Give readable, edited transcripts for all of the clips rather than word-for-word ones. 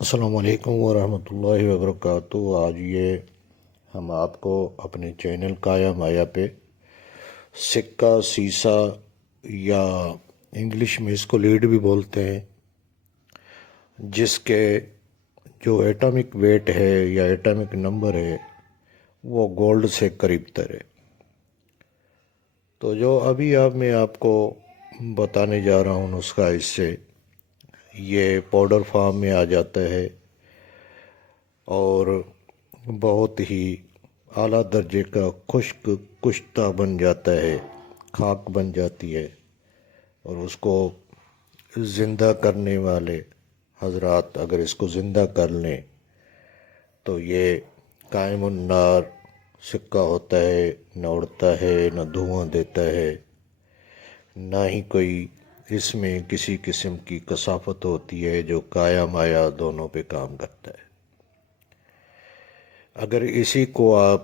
السلام علیکم ورحمۃ اللہ وبرکاتہ۔ آج یہ ہم آپ کو اپنے چینل کایا مایا پہ سکہ سیسا یا انگلش میں اس کو لیڈ بھی بولتے ہیں، جس کے جو ایٹامک ویٹ ہے یا ایٹامک نمبر ہے وہ گولڈ سے قریب تر ہے۔ تو جو ابھی میں آپ کو بتانے جا رہا ہوں نسخہ، اس سے یہ پاؤڈر فارم میں آ جاتا ہے اور بہت ہی اعلیٰ درجے کا خشک کشتہ بن جاتا ہے، خاک بن جاتی ہے، اور اس کو زندہ کرنے والے حضرات اگر اس کو زندہ کر لیں تو یہ قائم النار سکہ ہوتا ہے، نہ اڑتا ہے، نہ دھواں دیتا ہے، نہ ہی کوئی اس میں کسی قسم کی کثافت ہوتی ہے جو کایا مایا دونوں پہ کام کرتا ہے۔ اگر اسی کو آپ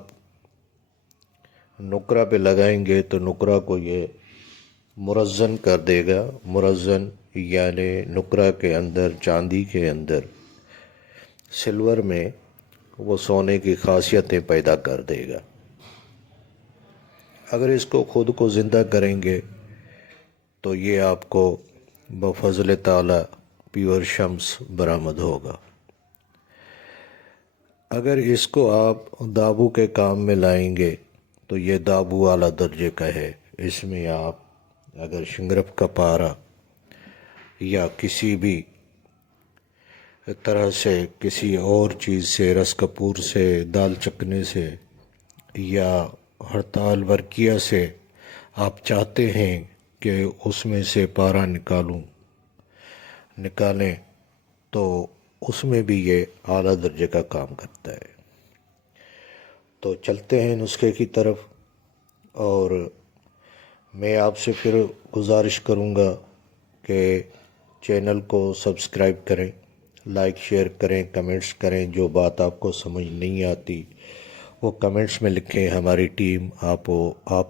نقرہ پہ لگائیں گے تو نقرہ کو یہ مرزن کر دے گا۔ مرزن یعنی نقرہ کے اندر، چاندی کے اندر، سلور میں وہ سونے کی خاصیتیں پیدا کر دے گا۔ اگر اس کو خود کو زندہ کریں گے تو یہ آپ کو بفضل تعالی پیور شمس برآمد ہوگا۔ اگر اس کو آپ دابو کے کام میں لائیں گے تو یہ دابو اعلیٰ درجے کا ہے۔ اس میں آپ اگر شنگرف کا پارا یا کسی بھی طرح سے کسی اور چیز سے، رس کپور سے، دال چکنے سے یا ہڑتال ورکیہ سے آپ چاہتے ہیں کہ اس میں سے پارا نکالیں تو اس میں بھی یہ اعلیٰ درجے کا کام کرتا ہے۔ تو چلتے ہیں نسخے کی طرف، اور میں آپ سے پھر گزارش کروں گا کہ چینل کو سبسکرائب کریں، لائک شیئر کریں، کمنٹس کریں۔ جو بات آپ کو سمجھ نہیں آتی وہ کمنٹس میں لکھیں، ہماری ٹیم آپ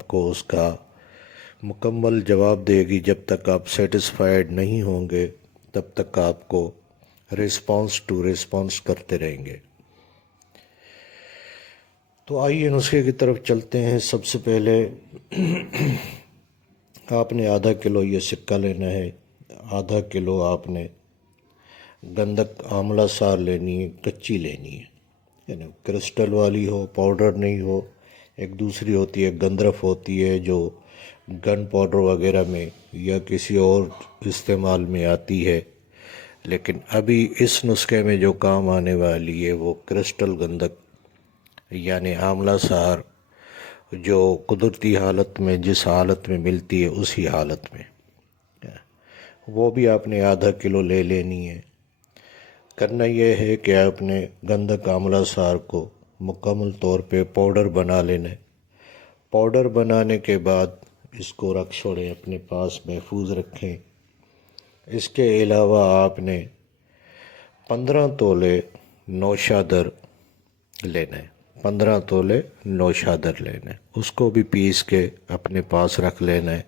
کو اس کا مکمل جواب دے گی۔ جب تک آپ سیٹسفائیڈ نہیں ہوں گے تب تک آپ کو رسپانس کرتے رہیں گے۔ تو آئیے نسخے کی طرف چلتے ہیں۔ سب سے پہلے آپ نے آدھا کلو یہ سکہ لینا ہے۔ آدھا کلو آپ نے گندک آملہ سار لینی ہے، کچی لینی ہے، یعنی کرسٹل والی ہو، پاؤڈر نہیں ہو۔ ایک دوسری ہوتی ہے گندرف، ہوتی ہے جو گن پاؤڈر وغیرہ میں یا کسی اور استعمال میں آتی ہے، لیکن ابھی اس نسخے میں جو کام آنے والی ہے وہ کرسٹل گندک یعنی آملہ سار، جو قدرتی حالت میں جس حالت میں ملتی ہے اسی حالت میں، وہ بھی آپ نے آدھا کلو لے لینی ہے۔ کرنا یہ ہے کہ آپ نے گندک آملہ سار کو مکمل طور پہ پاؤڈر بنا لینا ہے۔ پاؤڈر بنانے کے بعد اس کو رکھ چھوڑیں، اپنے پاس محفوظ رکھیں۔ اس کے علاوہ آپ نے 15 تولے نوشادر لینا ہے، 15 تولے نوشادر لینا ہے، اس کو بھی پیس کے اپنے پاس رکھ لینا ہے۔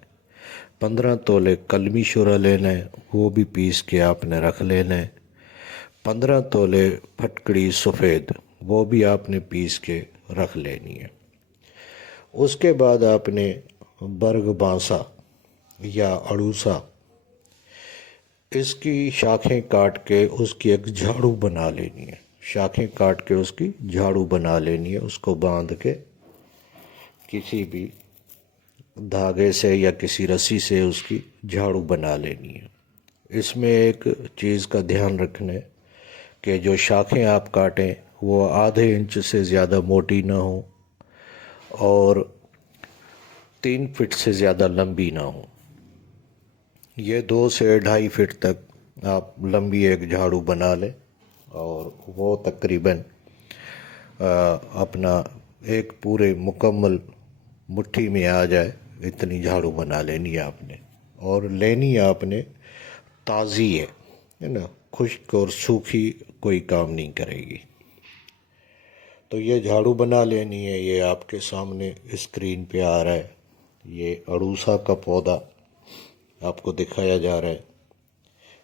15 تولے کلمی شورہ لینا ہے، وہ بھی پیس کے آپ نے رکھ لینا ہے۔ 15 تولے پھٹکڑی سفید، وہ بھی آپ نے پیس کے رکھ لینی ہے۔ اس کے بعد آپ نے برگ بانسا یا اڑوسا، اس کی شاخیں کاٹ کے اس کی ایک جھاڑو بنا لینی ہے۔ شاخیں کاٹ کے اس کی جھاڑو بنا لینی ہے، اس کو باندھ کے کسی بھی دھاگے سے یا کسی رسی سے اس کی جھاڑو بنا لینی ہے۔ اس میں ایک چیز کا دھیان رکھنا ہے کہ جو شاخیں آپ کاٹیں وہ آدھے انچ سے زیادہ موٹی نہ ہوں اور 3 فٹ سے زیادہ لمبی نہ ہوں۔ یہ 2 سے 2.5 فٹ تک آپ لمبی ایک جھاڑو بنا لیں، اور وہ تقریباً اپنا ایک پورے مکمل مٹھی میں آ جائے اتنی جھاڑو بنا لینی ہے آپ نے، اور لینی آپ نے تازی ہے نا، خشک اور سوکھی کوئی کام نہیں کرے گی۔ تو یہ جھاڑو بنا لینی ہے۔ یہ آپ کے سامنے اسکرین پہ آ رہا ہے، یہ اڑوسا کا پودا آپ کو دکھایا جا رہا ہے۔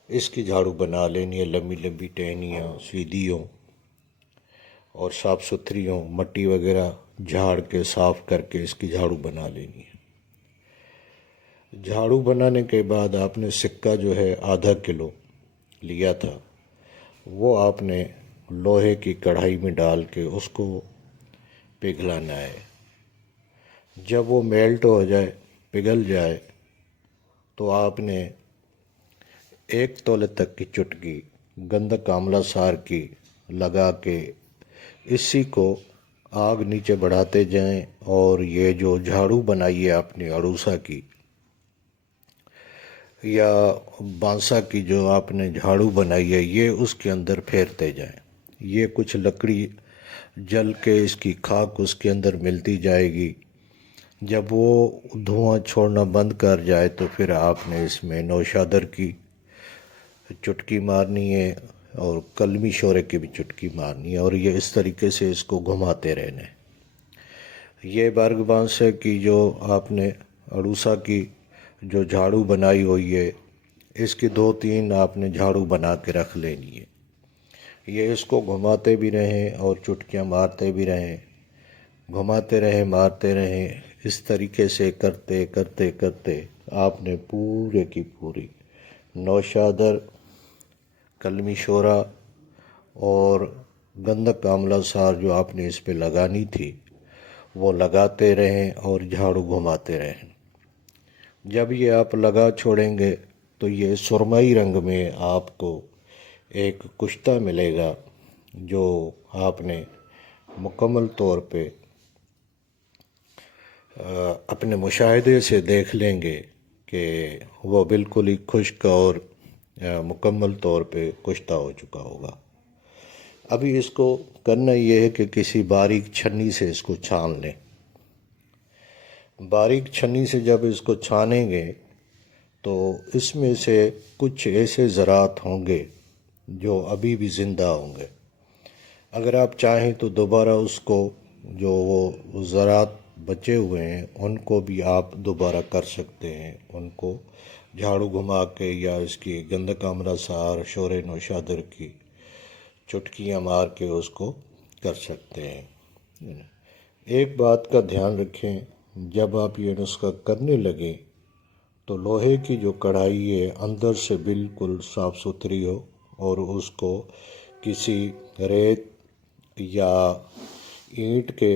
اس کی جھاڑو بنا لینی ہے، لمبی لمبی ٹہنیاں سیدھی ہوں اور صاف ستھری ہوں، مٹی وغیرہ جھاڑ کے صاف کر کے اس کی جھاڑو بنا لینی ہے۔ جھاڑو بنانے کے بعد آپ نے سکہ جو ہے ½ کلو لیا تھا، وہ آپ نے لوہے کی کڑھائی میں ڈال کے اس کو پگھلانا ہے۔ جب وہ میلٹ ہو جائے، پگھل جائے، تو آپ نے 1 تولے تک کی چٹکی گندھک آملہ سار کی لگا کے اسی کو آگ نیچے بڑھاتے جائیں، اور یہ جو جھاڑو بنائی ہے آپ نے اڑوسا کی یا بانسا کی جو آپ نے جھاڑو بنائی ہے، یہ اس کے اندر پھیرتے جائیں۔ یہ کچھ لکڑی جل کے اس کی خاک اس کے اندر ملتی جائے گی۔ جب وہ دھواں چھوڑنا بند کر جائے تو پھر آپ نے اس میں نوشادر کی چٹکی مارنی ہے اور کلمی شورے کی بھی چٹکی مارنی ہے، اور یہ اس طریقے سے اس کو گھماتے رہنا ہے۔ یہ برگ بانسے کی جو آپ نے اڑوسا کی جو جھاڑو بنائی ہوئی ہے، اس کی 2-3 آپ نے جھاڑو بنا کے رکھ لینی ہے۔ یہ اس کو گھماتے بھی رہیں اور چٹکیاں مارتے بھی رہیں، گھماتے رہیں مارتے رہیں۔ اس طریقے سے کرتے کرتے کرتے آپ نے پورے کی پوری نوشادر، کلمی شورا اور گندھک آملہ سار جو آپ نے اس پہ لگانی تھی وہ لگاتے رہیں اور جھاڑو گھماتے رہیں۔ جب یہ آپ لگا چھوڑیں گے تو یہ سرمئی رنگ میں آپ کو ایک کشتہ ملے گا، جو آپ نے مکمل طور پہ اپنے مشاہدے سے دیکھ لیں گے کہ وہ بالکل ہی خشک اور مکمل طور پہ کشتہ ہو چکا ہوگا۔ ابھی اس کو کرنا یہ ہے کہ کسی باریک چھنی سے اس کو چھان لیں۔ باریک چھنی سے جب اس کو چھانیں گے تو اس میں سے کچھ ایسے ذرات ہوں گے جو ابھی بھی زندہ ہوں گے۔ اگر آپ چاہیں تو دوبارہ اس کو جو وہ ذرات بچے ہوئے ہیں ان کو بھی آپ دوبارہ کر سکتے ہیں، ان کو جھاڑو گھما کے یا اس کی گندھک آملہ سار، شور نوشادر کی چٹکیاں مار کے اس کو کر سکتے ہیں۔ ایک بات کا دھیان رکھیں، جب آپ یہ نسخہ کرنے لگیں تو لوہے کی جو کڑھائی ہے اندر سے بالکل صاف ستھری ہو، اور اس کو کسی ریت یا اینٹ کے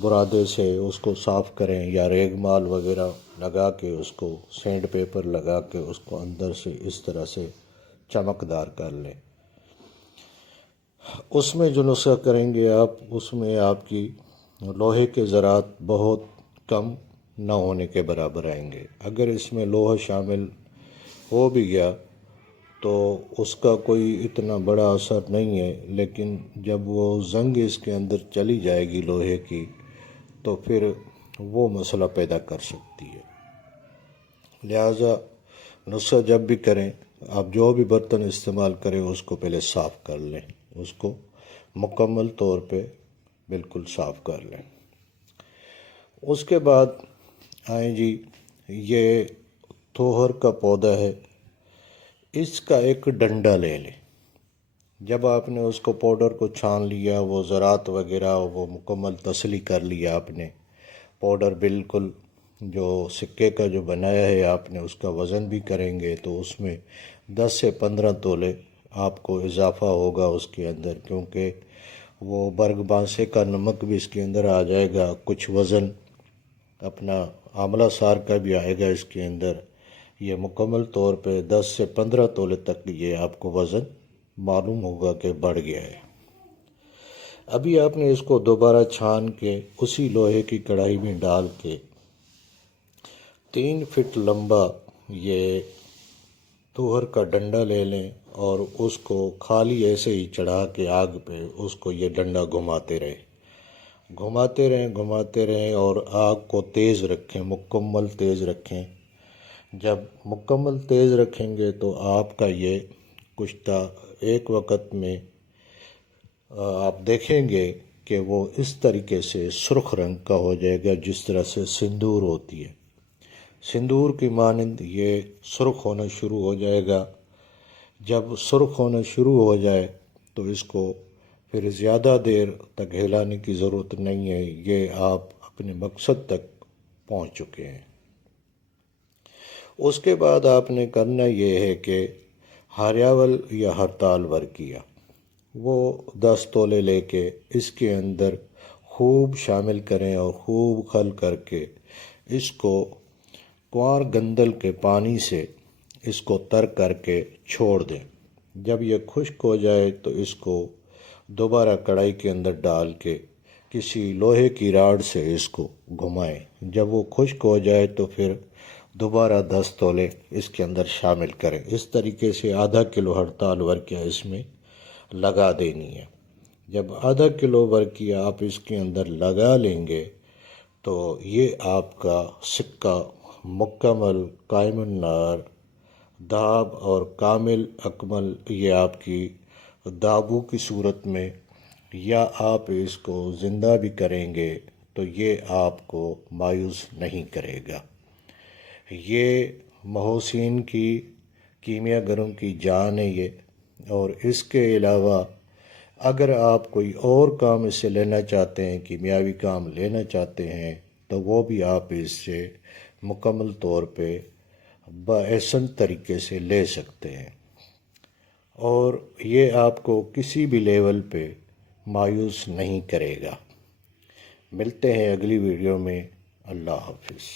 برادے سے اس کو صاف کریں، یا ریگ مال وغیرہ لگا کے اس کو سینڈ پیپر لگا کے اس کو اندر سے اس طرح سے چمکدار کر لیں۔ اس میں جو نسخہ کریں گے آپ، اس میں آپ کی لوہے کے ذرات بہت کم نہ ہونے کے برابر آئیں گے۔ اگر اس میں لوہا شامل ہو بھی گیا تو اس کا کوئی اتنا بڑا اثر نہیں ہے، لیکن جب وہ زنگ اس کے اندر چلی جائے گی لوہے کی تو پھر وہ مسئلہ پیدا کر سکتی ہے۔ لہٰذا نسخہ جب بھی کریں، آپ جو بھی برتن استعمال کریں اس کو پہلے صاف کر لیں، اس کو مکمل طور پہ بالکل صاف کر لیں۔ اس کے بعد آئیں جی، یہ توہر کا پودا ہے، اس کا ایک ڈنڈا لے لیں۔ جب آپ نے اس کو پاؤڈر کو چھان لیا، وہ ذرات وغیرہ وہ مکمل تسلی کر لیا آپ نے، پاؤڈر بالکل جو سکے کا جو بنایا ہے آپ نے اس کا وزن بھی کریں گے تو اس میں 10 سے 15 تولے آپ کو اضافہ ہوگا اس کے اندر، کیونکہ وہ برگ بانسے کا نمک بھی اس کے اندر آ جائے گا، کچھ وزن اپنا آملہ سار کا بھی آئے گا اس کے اندر۔ یہ مکمل طور پہ 10 سے 15 تولے تک یہ آپ کو وزن معلوم ہوگا کہ بڑھ گیا ہے۔ ابھی آپ نے اس کو دوبارہ چھان کے اسی لوہے کی کڑھائی میں ڈال کے 3 فٹ لمبا یہ توہر کا ڈنڈا لے لیں، اور اس کو خالی ایسے ہی چڑھا کے آگ پہ اس کو یہ ڈنڈا گھماتے رہیں اور آگ کو تیز رکھیں، مکمل تیز رکھیں۔ جب مکمل تیز رکھیں گے تو آپ کا یہ کشتہ ایک وقت میں آپ دیکھیں گے کہ وہ اس طریقے سے سرخ رنگ کا ہو جائے گا جس طرح سے سندور ہوتی ہے۔ سندور کی مانند یہ سرخ ہونا شروع ہو جائے گا۔ جب سرخ ہونا شروع ہو جائے تو اس کو پھر زیادہ دیر تک ہلانے کی ضرورت نہیں ہے، یہ آپ اپنے مقصد تک پہنچ چکے ہیں۔ اس کے بعد آپ نے کرنا یہ ہے کہ ہاریاول یا ہرتال ورکیہ وہ 10 تولے لے کے اس کے اندر خوب شامل کریں اور خوب خل کر کے اس کو کنوار گندل کے پانی سے اس کو تر کر کے چھوڑ دیں۔ جب یہ خشک ہو جائے تو اس کو دوبارہ کڑھائی کے اندر ڈال کے کسی لوہے کی راڈ سے اس کو گھمائیں۔ جب وہ خشک ہو جائے تو پھر دوبارہ 10 تولے اس کے اندر شامل کریں۔ اس طریقے سے آدھا کلو ہڑتال ورکیہ اس میں لگا دینی ہے۔ جب آدھا کلو ورکیہ آپ اس کے اندر لگا لیں گے تو یہ آپ کا سکہ مکمل قائم النار داب اور کامل اکمل، یہ آپ کی دابو کی صورت میں، یا آپ اس کو زندہ بھی کریں گے تو یہ آپ کو مایوس نہیں کرے گا۔ یہ محسن کی کیمیا گروں کی جان ہے یہ۔ اور اس کے علاوہ اگر آپ کوئی اور کام اس سے لینا چاہتے ہیں، کیمیاوی کام لینا چاہتے ہیں، تو وہ بھی آپ اس سے مکمل طور پہ باحسن طریقے سے لے سکتے ہیں، اور یہ آپ کو کسی بھی لیول پہ مایوس نہیں کرے گا۔ ملتے ہیں اگلی ویڈیو میں۔ اللہ حافظ۔